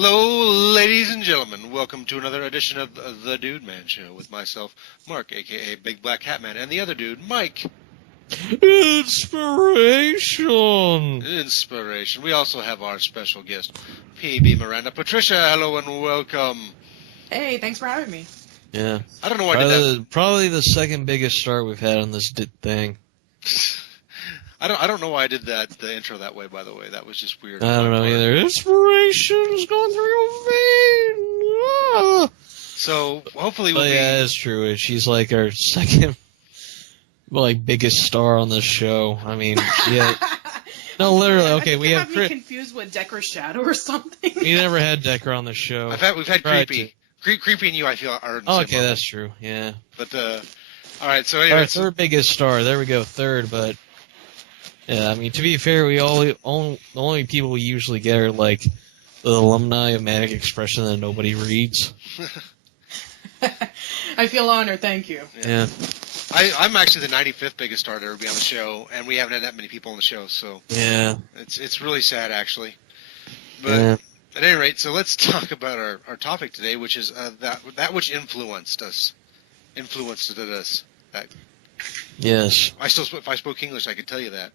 Hello, ladies and gentlemen. Welcome to another edition of the DudeMan Show with myself, Mark, a.k.a. Big Black Hat Man, and the other dude, Mike. Inspiration. We also have our special guest, P.B. Miranda. Patricia, hello and welcome. Hey, thanks for having me. Yeah. I don't know why I did that. Probably the second biggest start we've had on this thing. I don't know why I did the intro that way, by the way. That was just weird. I don't know either. Inspiration's going through your veins. Ah. So, hopefully we'll yeah, it's true. She's like our second, biggest star on this show. I mean, yeah. No, literally. Okay, we have me confused with Decker's Shadow or something. We never had Decker on the show. We've had Creepy. Creepy and you, I feel, are in the same okay, level. That's true. Yeah. But all right. So anyway, our third biggest star. There we go, third. But yeah, I mean, to be fair, the only people we usually get are like the alumni of Manic Expression that nobody reads. I feel honored. Thank you. Yeah. I'm actually the 95th biggest star to ever be on the show, and we haven't had that many people on the show, so yeah, it's really sad actually. But yeah. At any rate, so let's talk about our topic today, which is that which influenced us. Yes. If I spoke English, I could tell you that.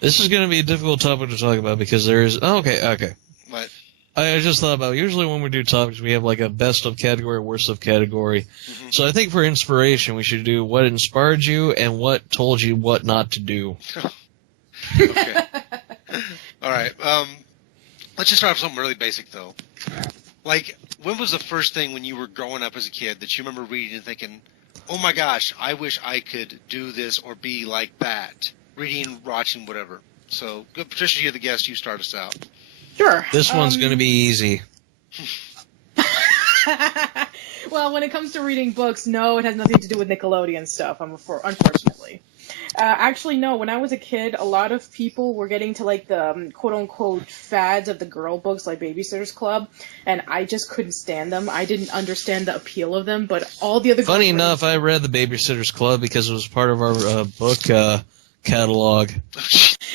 This is going to be a difficult topic to talk about because there's... okay. What? I just thought about, usually when we do topics, we have like a best of category, worst of category. Mm-hmm. So I think for inspiration, we should do what inspired you and what told you what not to do. Okay. All right. Let's just start with something really basic, though. Like, when was the first thing when you were growing up as a kid that you remember reading and thinking, oh my gosh, I wish I could do this or be like that? Reading, watching, whatever. So, Patricia, you're the guest. You start us out. Sure. This one's going to be easy. Well, when it comes to reading books, no, it has nothing to do with Nickelodeon stuff, unfortunately. Actually, no, when I was a kid, a lot of people were getting to, like, the quote-unquote fads of the girl books, like Babysitter's Club, and I just couldn't stand them. I didn't understand the appeal of them, but all the other Funny enough, I read the Babysitter's Club because it was part of our book catalog.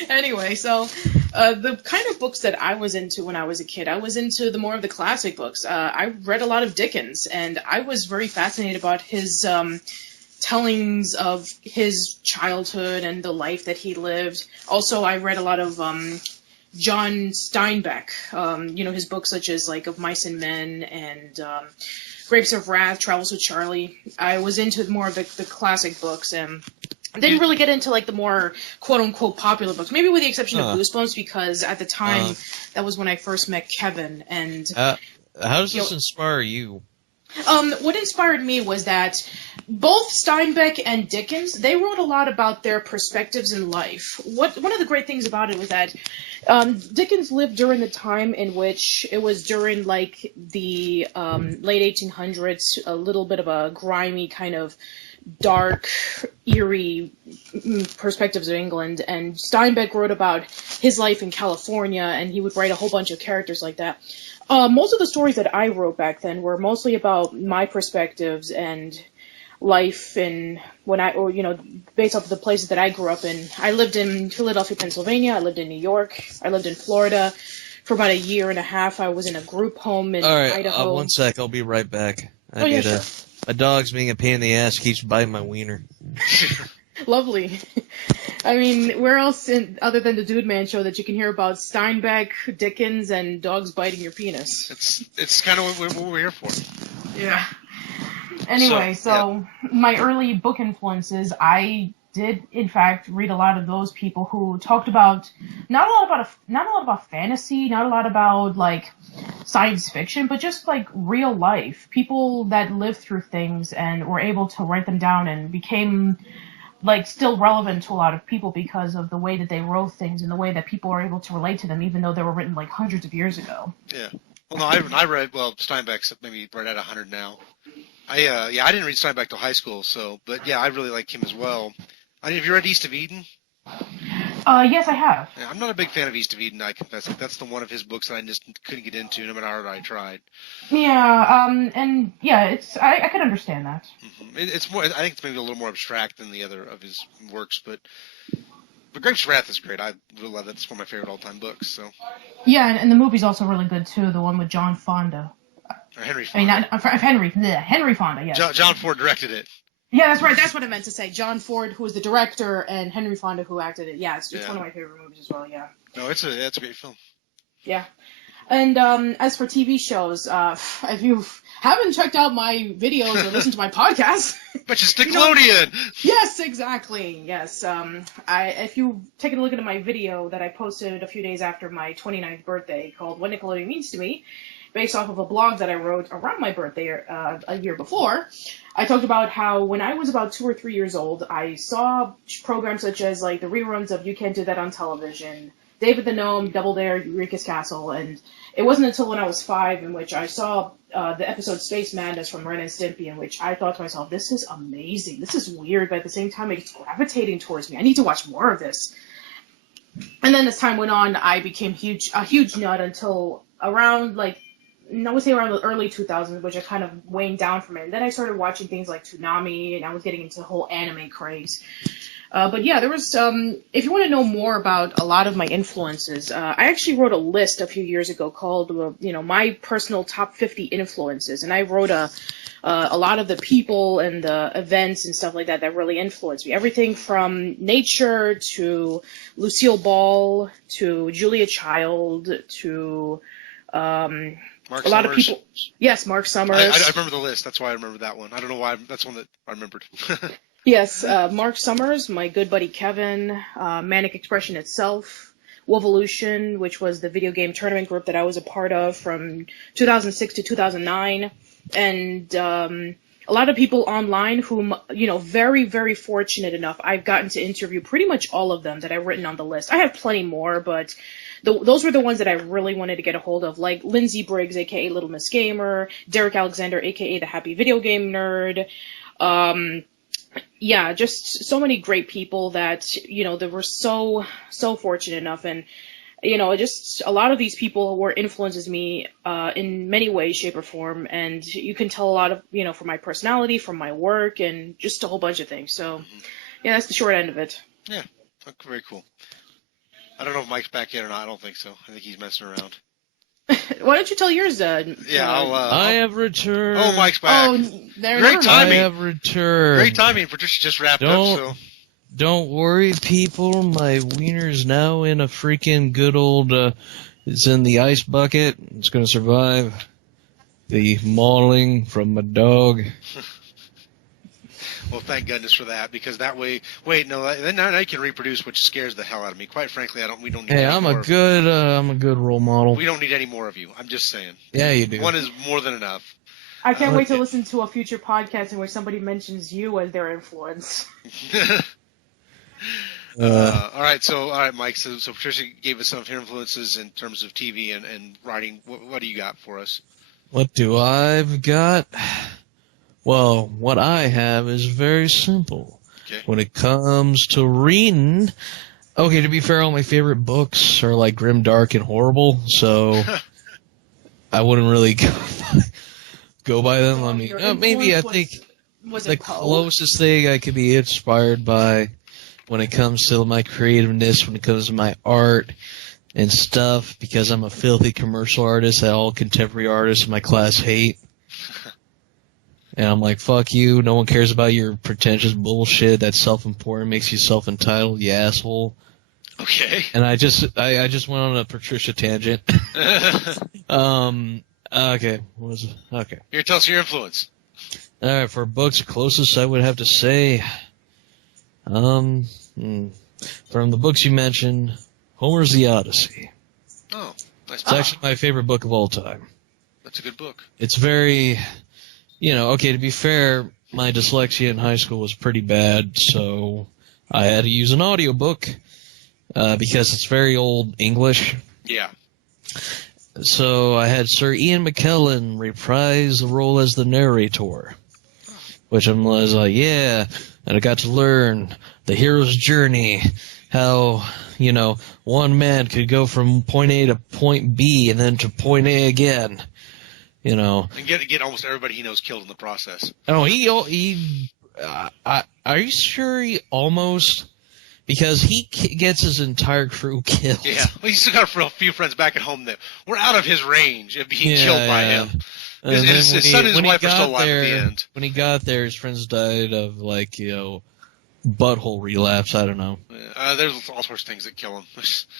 Anyway, so the kind of books that I was into when I was a kid, I was into more of the classic books. I read a lot of Dickens, and I was very fascinated about his tellings of his childhood and the life that he lived. Also, I read a lot of John Steinbeck, his books such as like Of Mice and Men and Grapes of Wrath, Travels with Charlie. I was into more of the classic books and didn't really get into like the more quote-unquote popular books, maybe with the exception of Goosebumps, because at the time that was when I first met Kevin. And how does this inspire you? What inspired me was that both Steinbeck and Dickens, they wrote a lot about their perspectives in life. One of the great things about it was that Dickens lived during the time in which it was during like the late 1800s, a little bit of a grimy kind of dark, eerie perspectives of England, and Steinbeck wrote about his life in California, and he would write a whole bunch of characters like that. Most of the stories that I wrote back then were mostly about my perspectives and life and based off of the places that I grew up in. I lived in Philadelphia, Pennsylvania. I lived in New York. I lived in Florida for about a year and a half. I was in a group home in Idaho. All right, 1 sec. I'll be right back. Sure. A dog's being a pain in the ass, keeps biting my wiener. Lovely. I mean, where else other than the DudeMan Show that you can hear about Steinbeck, Dickens, and dogs biting your penis? It's kind of what we're here for. Yeah. Anyway, so my early book influences, I did in fact read a lot of those people who talked about not a lot about fantasy, not a lot about like science fiction, but just like real life. People that lived through things and were able to write them down and became like still relevant to a lot of people because of the way that they wrote things and the way that people were able to relate to them, even though they were written like hundreds of years ago. Yeah. Well, no, I read Steinbeck's maybe right at 100 now. I didn't read Steinbeck till high school, but I really like him as well. Have you read East of Eden? Yes, I have. Yeah, I'm not a big fan of East of Eden, I confess. That's the one of his books that I just couldn't get into, no matter how hard I tried. Yeah, and yeah, I can understand that. Mm-hmm. It's more. I think it's maybe a little more abstract than the other of his works, but But Grapes of Wrath is great. I really love it. It's one of my favorite all-time books. So. Yeah, and the movie's also really good too. The one with John Fonda. Or Henry Fonda. I mean, Henry Fonda. Yes. John Ford directed it. Yeah, that's right. That's what I meant to say. John Ford, who was the director, and Henry Fonda, who acted it. Yeah, it's one of my favorite movies as well. Yeah. No, it's a great film. Yeah. And as for TV shows, if you haven't checked out my videos or listened to my podcast, but you're Nickelodeon. Yes, exactly. Yes. If you take a look at my video that I posted a few days after my 29th birthday called "What Nickelodeon Means to Me," based off of a blog that I wrote around my birthday a year before, I talked about how when I was about 2 or 3 years old, I saw programs such as like the reruns of You Can't Do That on Television, David the Gnome, Double Dare, Eureka's Castle, and it wasn't until when I was 5 in which I saw the episode Space Madness from Ren and Stimpy, in which I thought to myself, this is amazing, this is weird, but at the same time it's gravitating towards me. I need to watch more of this. And then as time went on, I became a huge nut until around I would say around the early 2000s, which I kind of waned down from it. And then I started watching things like Toonami, and I was getting into the whole anime craze. But yeah, there was, if you want to know more about a lot of my influences, I actually wrote a list a few years ago called, my personal top 50 influences. And I wrote a lot of the people and the events and stuff like that really influenced me. Everything from nature to Lucille Ball to Julia Child to, Mark a lot Summers. of people. Yes, Mark Summers. I remember the list. That's why I remember that one. I don't know why. That's one that I remembered. Yes, Mark Summers, my good buddy Kevin, Manic Expression itself, Wolvolution, which was the video game tournament group that I was a part of from 2006 to 2009, and a lot of people online whom, very, very fortunate enough, I've gotten to interview pretty much all of them that I've written on the list. I have plenty more, but those were the ones that I really wanted to get a hold of, like Lindsay Briggs, a.k.a. Little Miss Gamer, Derek Alexander, a.k.a. the Happy Video Game Nerd, yeah, just so many great people that, they were so fortunate enough. And, just a lot of these people were influences me in many ways, shape, or form. And you can tell a lot of, from my personality, from my work, and just a whole bunch of things. So, yeah, that's the short end of it. Yeah, very cool. I don't know if Mike's back yet or not. I don't think so. I think he's messing around. Why don't you tell yours? I have returned. Oh, Mike's back. Oh, there. Great timing. I have returned. Great timing. Patricia just wrapped up. So. Don't worry, people. My wiener's now in a freaking good old. It's in the ice bucket. It's gonna survive the mauling from my dog. Well, thank goodness for that, because that way, now you can reproduce, which scares the hell out of me. Quite frankly, we don't need. Hey, I'm a good role model. We don't need any more of you. I'm just saying. Yeah, you do. One is more than enough. I can't wait to listen to a future podcast in which somebody mentions you as their influence. All right, Mike. So Patricia gave us some of her influences in terms of TV and writing. What do you got for us? What do I've got? Well, what I have is very simple. Okay. When it comes to reading, okay, to be fair, all my favorite books are like grim, dark, and horrible, so I wouldn't really go by them. I mean, maybe I think the closest thing I could be inspired by when it comes to my creativeness, when it comes to my art and stuff, because I'm a filthy commercial artist that all contemporary artists in my class hate. And I'm like, fuck you, no one cares about your pretentious bullshit, that's self-important, makes you self-entitled, you asshole. Okay. And I just went on a Patricia tangent. Okay, what was it? Okay. Here, tell us your influence. Alright, for books, closest I would have to say, from the books you mentioned, Homer's The Odyssey. Oh, nice. It's actually my favorite book of all time. That's a good book. It's very... okay, to be fair, my dyslexia in high school was pretty bad, so I had to use an audiobook because it's very old English. Yeah. So I had Sir Ian McKellen reprise the role as the narrator, which I was like, yeah, and I got to learn the hero's journey, how, one man could go from point A to point B and then to point A again. And get almost everybody he knows killed in the process. Oh, are you sure he almost because he gets his entire crew killed. Yeah, well, he's still got a few friends back at home that were out of his range of being killed by him. His son and his wife are still alive at the end. When he got there, his friends died of, like, butthole relapse. I don't know. There's all sorts of things that kill him.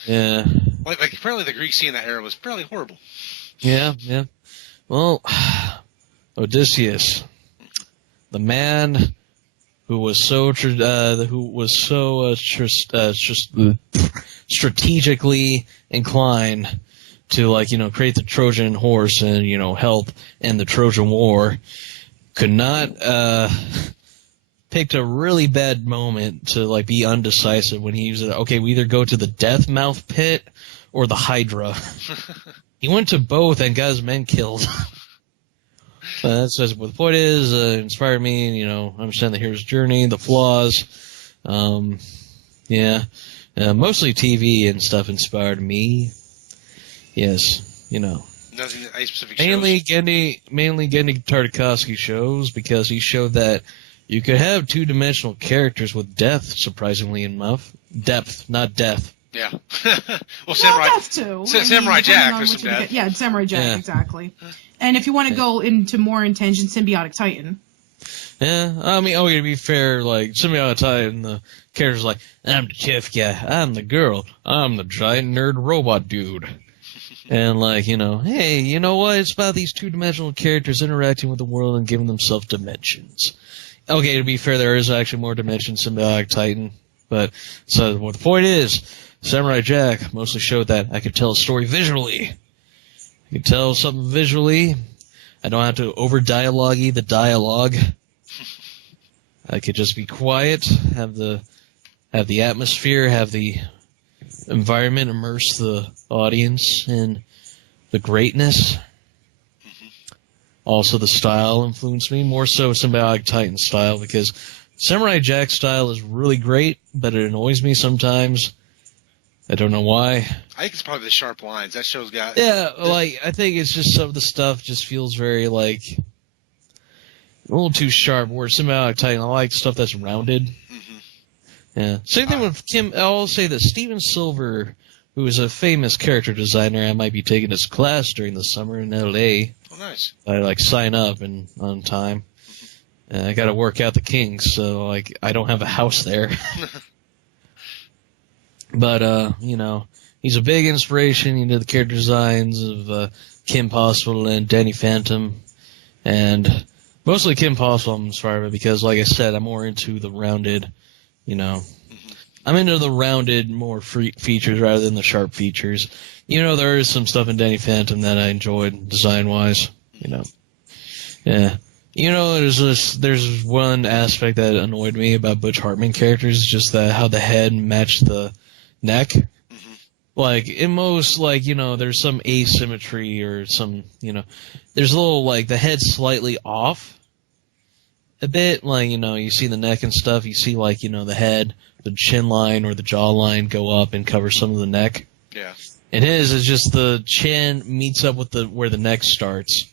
Yeah. Like apparently the Greek sea in that era was fairly horrible. Yeah. Well, Odysseus, the man who was so strategically inclined to, like, create the Trojan horse and, help end the Trojan War, could not, picked a really bad moment to, like, be undecisive when he used it. Okay, we either go to the death mouth pit or the Hydra. He went to both and got his men killed. So that's what the point is. Inspired me, understand the hero's journey, the flaws. Mostly TV and stuff inspired me. Yes, Nothing any specific mainly shows. Mainly Gendy Tartakovsky shows, because he showed that you could have two-dimensional characters with depth, surprisingly enough. Depth, not death. Yeah. Well, Samurai. Death too. Samurai Jack, there's some death. Yeah, Samurai Jack, exactly. And if you want to go into more intention, Symbiotic Titan. Yeah, I mean, to be fair, like, Symbiotic Titan, the character's like, I'm the tough guy, I'm the girl, I'm the giant nerd robot dude. And, like, hey, you know what? It's about these two-dimensional characters interacting with the world and giving themselves dimensions. Okay, to be fair, there is actually more dimensions in Symbiotic Titan. But, so, what the point is, Samurai Jack mostly showed that I could tell a story visually. I could tell something visually. I don't have to over-dialogue-y the dialogue. I could just be quiet, have the atmosphere, have the environment immerse the audience in the greatness. Also, the style influenced me, more so Symbiotic Titan style, because Samurai Jack's style is really great, but it annoys me sometimes. I don't know why. I think it's probably the sharp lines. That show's got... Yeah, like, I think it's just some of the stuff just feels very, like, a little too sharp, where Symbiotic Titan, I like stuff that's rounded. Mm-hmm. Yeah. Same thing with Kim. I'll say that Steven Silver, who is a famous character designer, I might be taking his class during the summer in L.A. Oh, nice. I, like, sign up on time. I got to work out the kinks, so, like, I don't have a house there. But, he's a big inspiration. He did the character designs of Kim Possible and Danny Phantom. And mostly Kim Possible I'm inspired by because, like I said, I'm more into the rounded, I'm into the rounded, more features rather than the sharp features. There is some stuff in Danny Phantom that I enjoyed design-wise, Yeah. There's one aspect that annoyed me about Butch Hartman characters, just how the head matched the neck. Mm-hmm. Like, in most, like, there's some asymmetry or some, there's a little, like, the head's slightly off a bit. Like, you see the neck and stuff, you see, like, the head, the chin line or the jaw line go up and cover some of the neck. Yeah. And his is just the chin meets up with where the neck starts.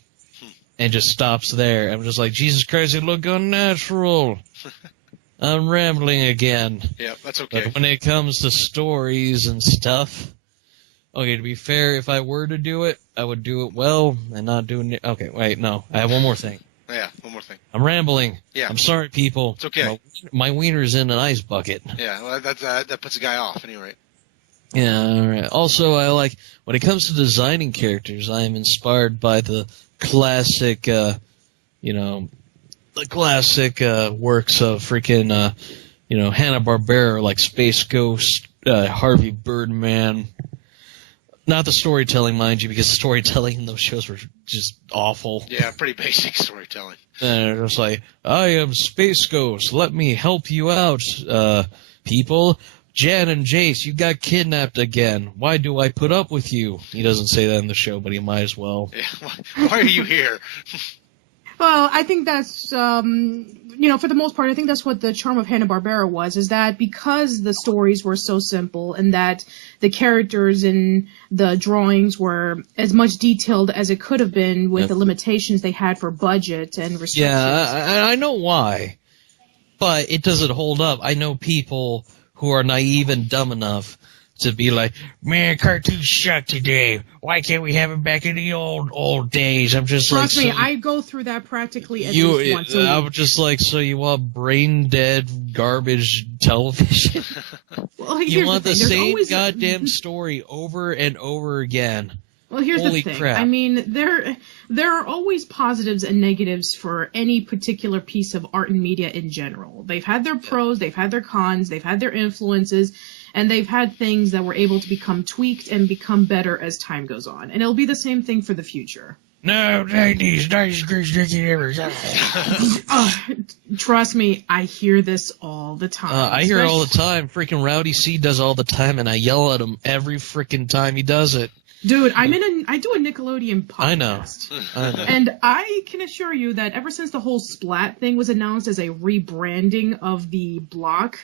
And just stops there. I'm just like, Jesus Christ, it look unnatural. I'm rambling again. Yeah, that's okay. But when it comes to stories and stuff, okay, to be fair, if I were to do it, I would do it well and not do it. Okay, wait, no. I have one more thing. Yeah, one more thing. I'm rambling. Yeah. I'm sorry, people. It's okay. My wiener's in an ice bucket. Yeah, well, that puts a guy off, anyway. Yeah, all right. Also, when it comes to designing characters, I am inspired by the classic, works of freaking, Hanna-Barbera, like Space Ghost, Harvey Birdman. Not the storytelling, mind you, because the storytelling in those shows were just awful. Yeah, pretty basic storytelling. And it was like, I am Space Ghost, let me help you out, people. Jan and Jace, you got kidnapped again. Why do I put up with you? He doesn't say that in the show, but he might as well. Yeah, why are you here? Well, I think that's, for the most part, I think that's what the charm of Hanna-Barbera was, is that because the stories were so simple and that the characters in the drawings were as much detailed as it could have been with the limitations they had for budget and restrictions. Yeah, I know why, but it doesn't hold up. I know people who are naive and dumb enough to be like, man, cartoons suck today. Why can't we have it back in the old days? I'm just Trust like, me, so I go through that practically at least once a week. I'm just like, so you want brain dead garbage television? Well, You want the same goddamn story over and over again. Well, here's Holy the thing. crap. I mean, there are always positives and negatives for any particular piece of art and media in general. They've had their pros, they've had their cons, they've had their influences, and they've had things that were able to become tweaked and become better as time goes on. And it'll be the same thing for the future. No, 90s, greatest decade ever. Trust me, I hear this all the time. I hear it all the time. Freaking Rowdy C does all the time, and I yell at him every freaking time he does it. Dude, I do a Nickelodeon podcast. I know. And I can assure you that ever since the whole Splat thing was announced as a rebranding of the block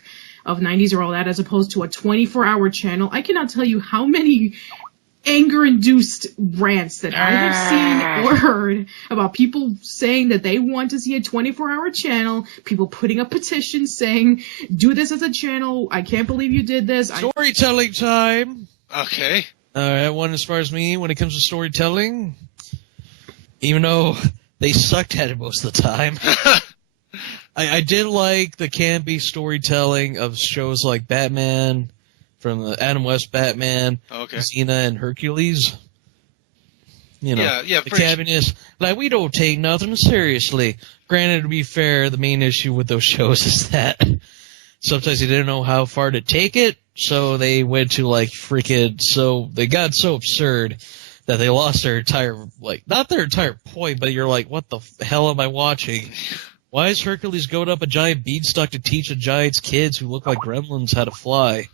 of 90s or all that, as opposed to a 24-hour channel, I cannot tell you how many anger-induced rants that I have seen or heard about people saying that they want to see a 24-hour channel, people putting up petitions saying, do this as a channel, I can't believe you did this. Storytelling time! Okay. One as far as me, when it comes to storytelling, even though they sucked at it most of the time, I did like the campy storytelling of shows like Batman, from the Adam West Batman, Xena, and Hercules. You know, the campiness, like, we don't take nothing seriously. Granted, to be fair, the main issue with those shows is that sometimes they didn't know how far to take it, so they went to, like, they got so absurd that they lost their entire, like, not their entire point, but you're like, what the hell am I watching? Why is Hercules going up a giant beanstalk to teach a giant's kids who look like gremlins how to fly?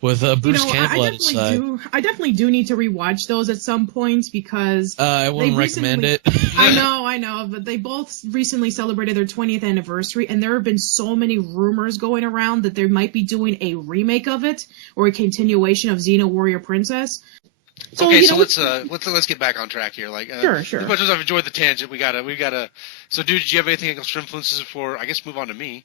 With Bruce Campbell at his side. I definitely do need to rewatch those at some point because I wouldn't recommend it. I know, but they both recently celebrated their 20th anniversary, and there have been so many rumors going around that they might be doing a remake of it or a continuation of Xena Warrior Princess. So, let's get back on track here. Like, sure. As much as I've enjoyed the tangent, we gotta. So, dude, did you have anything else for influences before? I guess move on to me.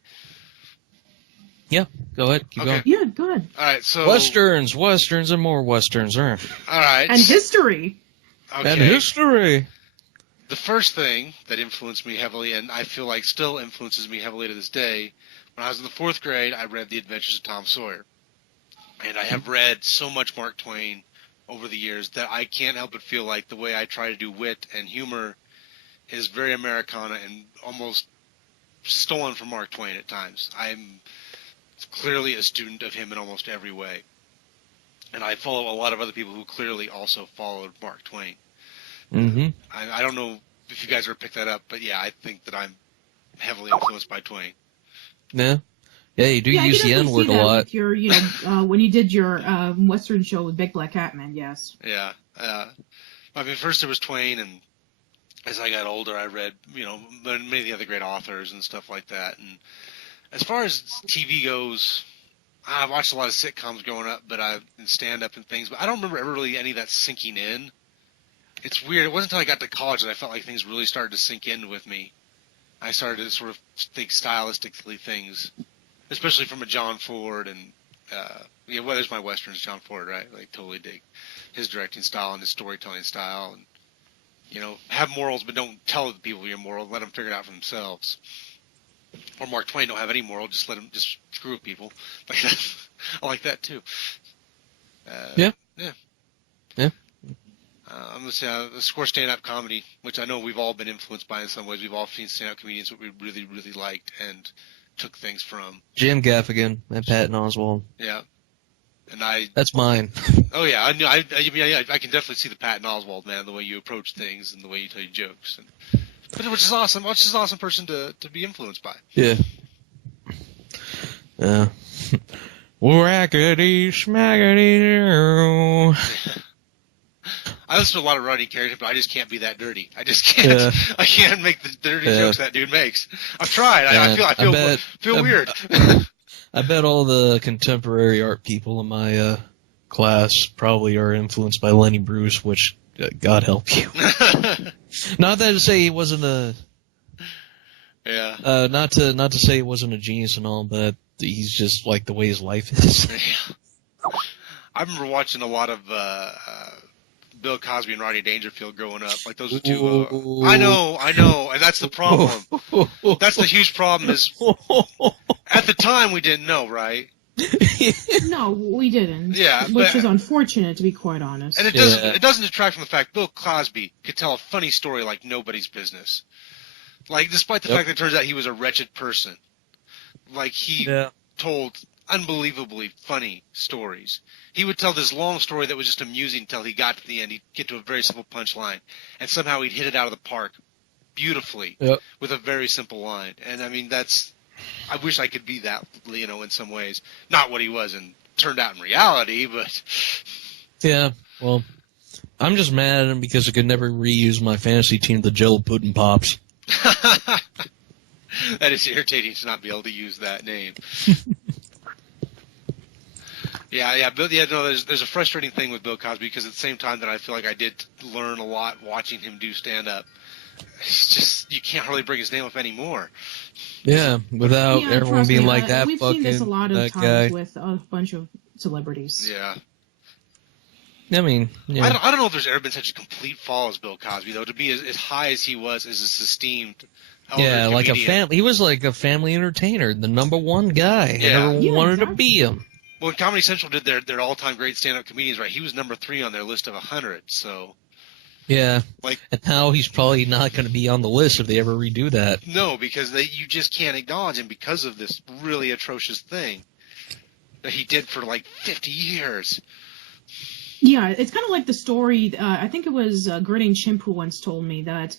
Yeah, go ahead. Keep going. Yeah, go ahead. All right, so westerns, and more westerns. All right. And history. Okay. And history. The first thing that influenced me heavily, and I feel like still influences me heavily to this day, when I was in the 4th grade, I read The Adventures of Tom Sawyer. And I have read so much Mark Twain over the years that I can't help but feel like the way I try to do wit and humor is very Americana and almost stolen from Mark Twain at times. I'm clearly a student of him in almost every way. And I follow a lot of other people who clearly also followed Mark Twain. Mm-hmm. I don't know if you guys ever picked that up, but yeah, I think that I'm heavily influenced by Twain. Yeah. Yeah, you do use the N-word a lot. With your, when you did your Western show with Big Black Cat Man, yes. Yeah. I mean, first there was Twain, and as I got older, I read, many of the other great authors and stuff like that. And as far as TV goes, I watched a lot of sitcoms growing up, and stand-up and things, but I don't remember ever really any of that sinking in. It's weird. It wasn't until I got to college that I felt like things really started to sink in with me. I started to sort of think stylistically things, especially from a John Ford and, there's my Westerns, John Ford, right? Like, totally dig his directing style and his storytelling style. And, have morals, but don't tell the people you're moral. Let them figure it out for themselves. Or Mark Twain don't have any moral, just let him just screw with people. Like that. I like that too. Yeah. I'm gonna say the score stand-up comedy, which I know we've all been influenced by in some ways. We've all seen stand-up comedians that we really, really liked and took things from. Jim Gaffigan and Patton Oswalt. Yeah. And that's mine. Oh yeah, I can definitely see the Patton Oswalt, man, the way you approach things and the way you tell your jokes. Which is awesome. Which is an awesome person to be influenced by. Yeah. Yeah. Whackity smackity. I listen to a lot of Rodney Carrington, but I just can't be that dirty. I just can't. Yeah. I can't make the dirty jokes that dude makes. I've tried. I feel weird. I bet all the contemporary art people in my class probably are influenced by Lenny Bruce, which God help you. Not that to say he wasn't Yeah. Not to say he wasn't a genius and all, but he's just like the way his life is. Yeah. I remember watching a lot of Bill Cosby and Rodney Dangerfield growing up. Like those are two. I know, and that's the problem. That's the huge problem. Is at the time we didn't know, right? No, we didn't. Yeah, which is unfortunate, to be quite honest. And it doesn't detract from the fact Bill Cosby could tell a funny story like nobody's business. Like, despite the fact that it turns out he was a wretched person, like he told unbelievably funny stories. He would tell this long story that was just amusing until he got to the end. He'd get to a very simple punchline, and somehow he'd hit it out of the park beautifully with a very simple line. And I mean, I wish I could be that, in some ways. Not what he was and turned out in reality, but... Yeah, well, I'm just mad at him because I could never reuse my fantasy team, the Jello Pudding Pops. That is irritating to not be able to use that name. There's a frustrating thing with Bill Cosby because at the same time that I feel like I did learn a lot watching him do stand-up, it's just, you can't hardly bring his name up anymore. Yeah, without everyone being like that we've fucking seen this a lot of that times guy. with a bunch of celebrities. Yeah. I mean, yeah. I don't know if there's ever been such a complete fall as Bill Cosby, though. To be as high as he was as a esteemed elder like comedian. he was like a family entertainer, the number one guy, and everyone wanted to be him. Well, when Comedy Central did their all-time great stand-up comedians, right, he was number 3 on their list of 100, so... Yeah, and now he's probably not going to be on the list if they ever redo that. No, because you just can't acknowledge him because of this really atrocious thing that he did for like 50 years. Yeah, it's kind of like the story, I think it was Grinning Chimp who once told me that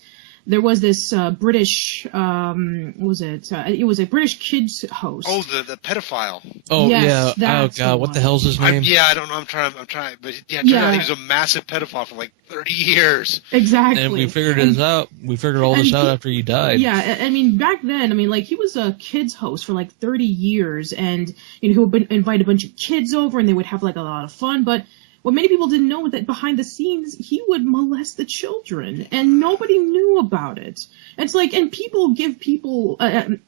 there was this British, what was it? It was a British kids host. Oh, the pedophile. Oh, yes, yeah. Oh, God, what the hell's his name? I don't know. I'm trying. But it turned out he was a massive pedophile for like 30 years. Exactly. And we figured it out. We figured all this out after he died. Yeah, I mean, back then, he was a kids host for like 30 years, and, he would invite a bunch of kids over, and they would have like a lot of fun, but what many people didn't know was that behind the scenes, he would molest the children, and nobody knew about it. It's like, and people give people, and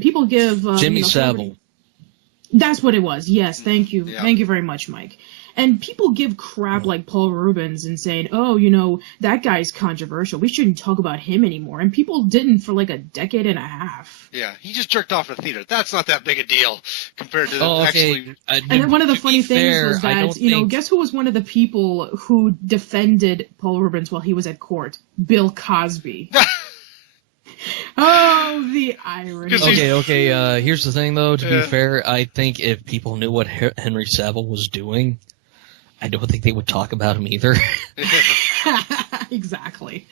people give... Jimmy Savile. That's what it was. Yes, thank you. Yeah. Thank you very much, Mike. And people give crap like Paul Rubens and saying, oh, that guy's controversial. We shouldn't talk about him anymore. And people didn't for like a decade and a half. Yeah, he just jerked off in a theater. That's not that big a deal compared to actually... And then one of the funny things was that, guess who was one of the people who defended Paul Rubens while he was at court? Bill Cosby. Oh, the irony. Okay, here's the thing, though, to be fair, I think if people knew what Henry Savile was doing, I don't think they would talk about him either. Exactly.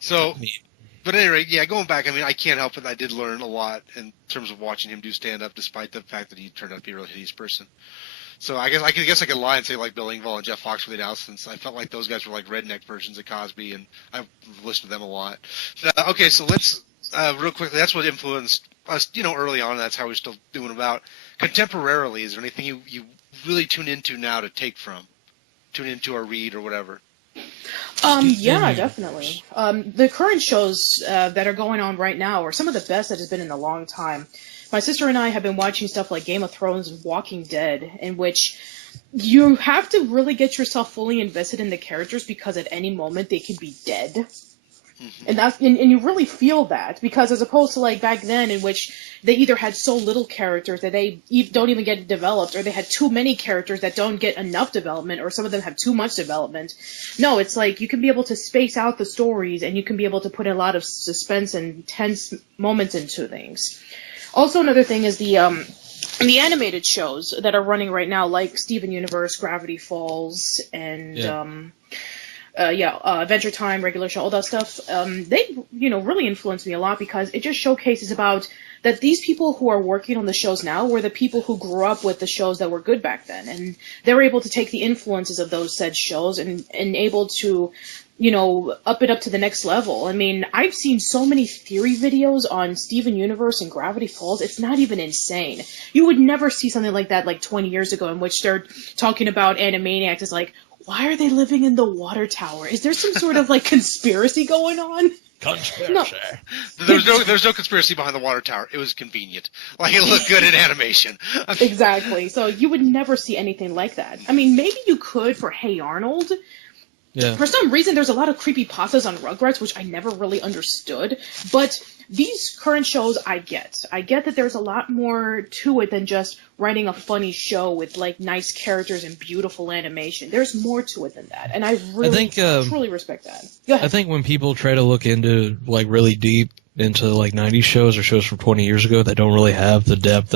So, but at any rate, going back, I can't help it. I did learn a lot in terms of watching him do stand-up, despite the fact that he turned out to be a really hideous person. So I guess I could lie and say like Bill Engvall and Jeff Foxworthy now, since I felt like those guys were like redneck versions of Cosby, and I've listened to them a lot. Okay, so let's real quickly. That's what influenced us, early on. And that's how we're still doing about contemporarily. Is there anything you really tune into now to take from, tune into or read or whatever? Yeah, definitely. The current shows that are going on right now are some of the best that has been in a long time. My sister and I have been watching stuff like Game of Thrones and Walking Dead, in which you have to really get yourself fully invested in the characters because at any moment they could be dead. Mm-hmm. And you really feel that, because as opposed to like back then, in which they either had so little characters that they don't even get developed, or they had too many characters that don't get enough development, or some of them have too much development. No, it's like you can be able to space out the stories, and you can be able to put a lot of suspense and tense moments into things. Also, another thing is the animated shows that are running right now, like Steven Universe, Gravity Falls, and Adventure Time, regular show, all that stuff. They really influenced me a lot, because it just showcases about that these people who are working on the shows now were the people who grew up with the shows that were good back then, and they were able to take the influences of those said shows and able to up it up to the next level. I've seen so many theory videos on Steven Universe and Gravity Falls, it's not even insane. You would never see something like that like 20 years ago, in which they're talking about Animaniacs as like, why are they living in the water tower? Is there some sort of like conspiracy going on? Conspiracy. No. There's no conspiracy behind the water tower. It was convenient. Like, it looked good in animation. Exactly. So you would never see anything like that. I mean, maybe you could for Hey Arnold. Yeah. For some reason, there's a lot of creepypastas on Rugrats, which I never really understood. But these current shows, I get. I get that there's a lot more to it than just writing a funny show with, like, nice characters and beautiful animation. There's more to it than that. And I really, truly respect that. Go ahead. I think when people try to look into, like, really deep into, like, 90s shows or shows from 20 years ago that don't really have the depth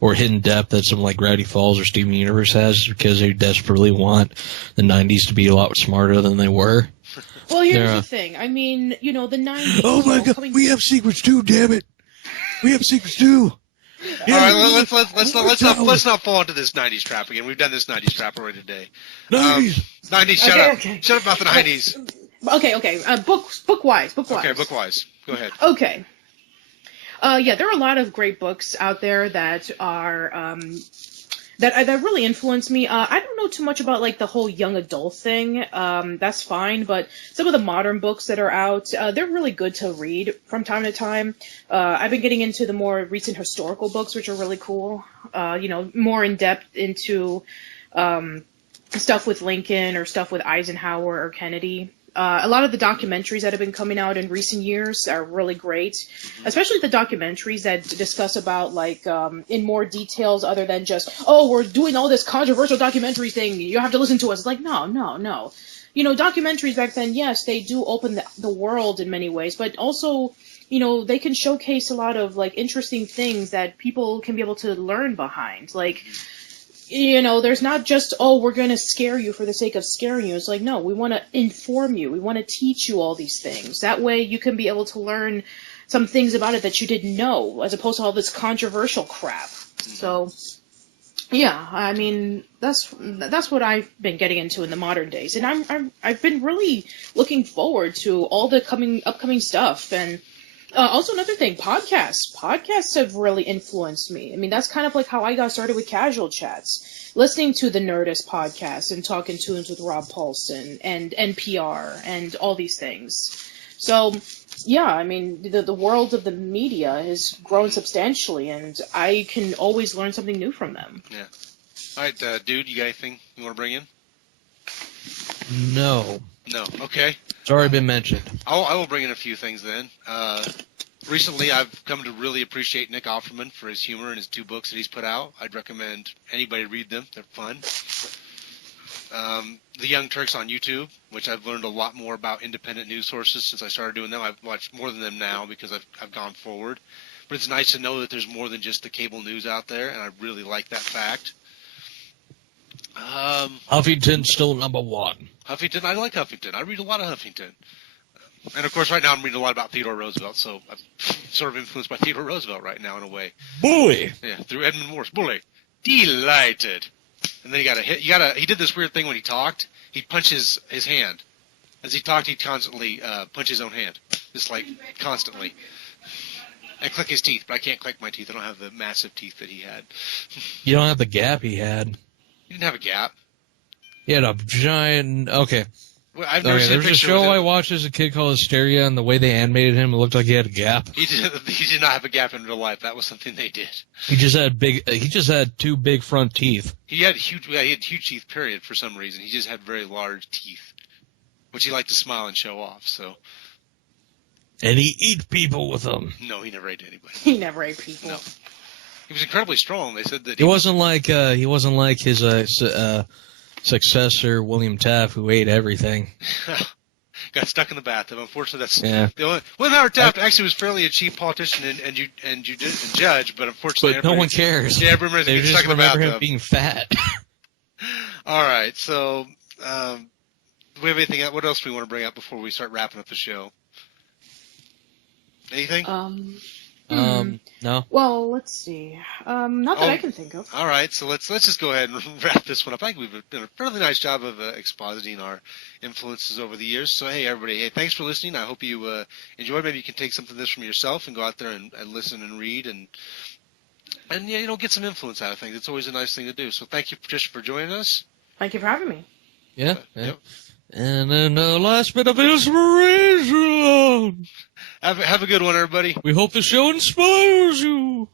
or hidden depth that some, like, Gravity Falls or Steven Universe has, because they desperately want the 90s to be a lot smarter than they were. Well, here's the thing. I mean, the 90s... Oh my god, we have secrets too, damn it! We have secrets too! Yeah. All right, let's not fall into this 90s trap again. We've done this 90s trap already today. 90s! 90s, shut up. Okay. Shut up about the 90s. Okay. Book-wise. Okay, book-wise. Go ahead. Okay. Yeah, there are a lot of great books out there that are... that really influenced me. I don't know too much about, like, the whole young adult thing. That's fine, but some of the modern books that are out, they're really good to read from time to time. I've been getting into the more recent historical books, which are really cool. More in depth into stuff with Lincoln or stuff with Eisenhower or Kennedy. A lot of the documentaries that have been coming out in recent years are really great, especially the documentaries that discuss about, like, in more details other than just, oh, we're doing all this controversial documentary thing, you have to listen to us. It's like, no. Documentaries back then, yes, they do open the world in many ways, but also, they can showcase a lot of, like, interesting things that people can be able to learn behind. Like, there's not just, oh, we're going to scare you for the sake of scaring you. It's like, no, we want to inform you. We want to teach you all these things. That way you can be able to learn some things about it that you didn't know, as opposed to all this controversial crap. So, yeah, I mean, that's what I've been getting into in the modern days. And I've been really looking forward to all the upcoming stuff. And also another thing, podcasts. Podcasts have really influenced me. I mean, that's kind of like how I got started with Casual Chats. Listening to the Nerdist podcast and Talking Tunes with Rob Paulson and NPR and all these things. So, yeah, I mean, the world of the media has grown substantially, and I can always learn something new from them. Yeah. All right, dude, you got anything you want to bring in? No. No. Okay. It's already been mentioned. I will bring in a few things then. Recently, I've come to really appreciate Nick Offerman for his humor and his 2 books that he's put out. I'd recommend anybody read them. They're fun. The Young Turks on YouTube, which I've learned a lot more about independent news sources since I started doing them. I've watched more than them now because I've gone forward. But it's nice to know that there's more than just the cable news out there, and I really like that fact. Huffington's still number 1. Huffington, I like Huffington. I read a lot of Huffington. And, of course, right now I'm reading a lot about Theodore Roosevelt, so I'm sort of influenced by Theodore Roosevelt right now in a way. Bully! Yeah, through Edmund Morse. Bully. Delighted. And then he did this weird thing when he talked. He punches his hand. As he talked, he'd constantly punch his own hand. Just, like, constantly. And click his teeth, but I can't click my teeth. I don't have the massive teeth that he had. You don't have the gap he had. He didn't have a gap. He had a giant... Okay. Well, I've never seen a there's a show I watched as a kid called Hysteria, and the way they animated him, it looked like he had a gap. He did not have a gap in real life. That was something they did. He just had 2 big front teeth. He had huge teeth, period, for some reason. He just had very large teeth, which he liked to smile and show off, so. And he eat people with them. No, he never ate anybody. He never ate people. No. He was incredibly strong. They said that he wasn't like his successor William Taft, who ate everything. Got stuck in the bathtub. Unfortunately, that's the only. William Howard Taft actually was fairly a cheap politician and judge, but unfortunately, but no one cares. Yeah, everyone they gets just stuck in the remember bathtub. him being fat. All right, so do we have anything? What else do we want to bring up before we start wrapping up the show? Anything? No. Well, let's see. Not that I can think of. All right, so let's just go ahead and wrap this one up. I think we've done a fairly nice job of expositing our influences over the years. So, hey, everybody, hey, thanks for listening. I hope you enjoyed. Maybe you can take something of this from yourself and go out there and listen and read and yeah, get some influence out of things. It's always a nice thing to do. So thank you, Patricia, for joining us. Thank you for having me. Yeah. Yep. And then the last bit of inspiration. Have a good one, everybody. We hope the show inspires you.